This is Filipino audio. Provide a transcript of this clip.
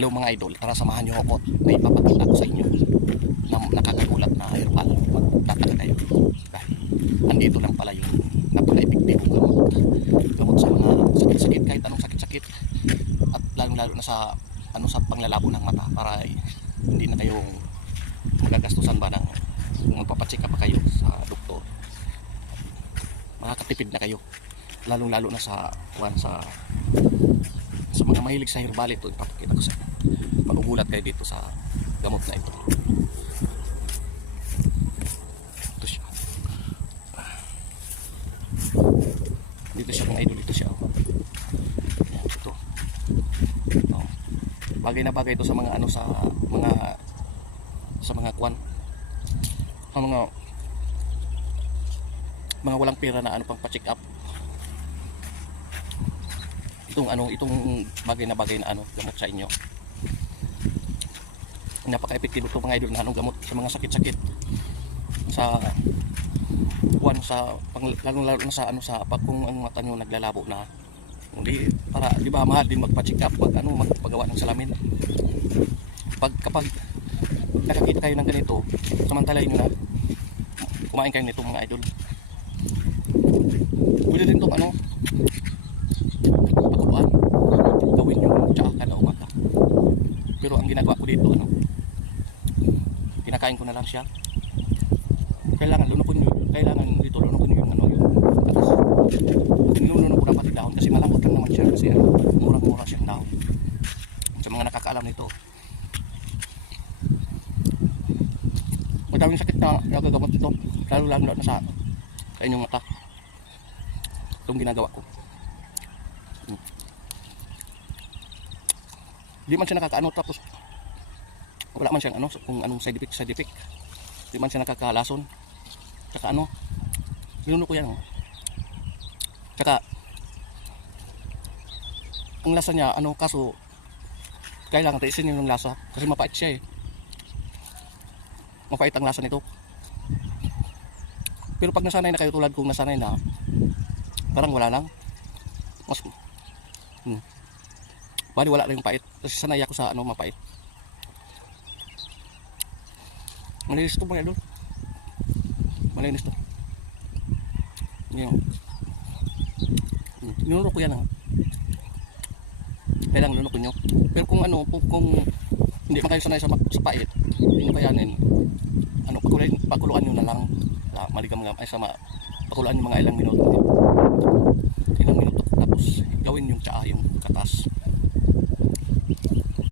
Hello mga idol, tara samahan nyo ako at may papakita ko sa inyo na nakakagulat na herbal. Magtataka kayo dahil andito lang pala yung napaka-epektibong gamot sa mga sakit-sakit, kahit anong sakit-sakit, at lalong-lalo na sa sa panglalabo ng mata, para hindi na kayo magagastusan ba ng kung magpapacheck up pa kayo sa doktor. Makakatipid na kayo, lalong-lalo na sa mga mahilig sa herbal. Ito ipapakita ko sa inyo. Magugulat kayo dito sa gamot na ito. Ito siya. Dito siya mga idol, dito siya. Ayan, ito. Bagay na bagay ito sa mga sa mga kwan. Sa mga walang pera na pang pa-check up. Itong bagay na gamot sa inyo. Napaka-epektibo ito mga idol na gamot sa mga sakit-sakit, sa lalo na sa pag kung ang mata nyo naglalabo na, hindi, para di ba mahal din magpa-check up magpagawa ng salamin. Kapag nakakita kayo ng ganito, samantalahin nyo na kumain kayo nito mga idol. Pwede din itong pakuluan, gawin yung tsaa kada umaga. Pero ang ginagawa ko dito, kinakain ko na lang siya. Kailangan lunokon dito yung atas. Ninununo ko na pati dahon kasi malambot lang naman siya, kasi murang-mura siyang dahon. Sa mga nakakaalam nito, madaming sakit na nagagamot ito, lalo na sa inyong mata. Itong ginagawa ko, di man siya nakakaano, tapos wala man siyang kung anong side effect, di man siya nakakalason. Tsaka ginuno ko yan. Tsaka ang lasa niya kaso kailangan taisin yung lasa kasi mapait siya mapait ang lasa nito. Pero pag nasanay na kayo, tulad kong nasanay na, parang wala lang, mas bali wala lang yung pait kasi sanay ako sa mapait. Malinis ito mga idol, malinis ito. Nunok ko yan kailangan nunok nyo. Pero kung kung hindi man kayo sanay sa pait, hindi nyo kayanin, pakuluan nyo na lang, pakuluan nyo mga ilang minuto, tapos gawin yung tsaa, yung katas.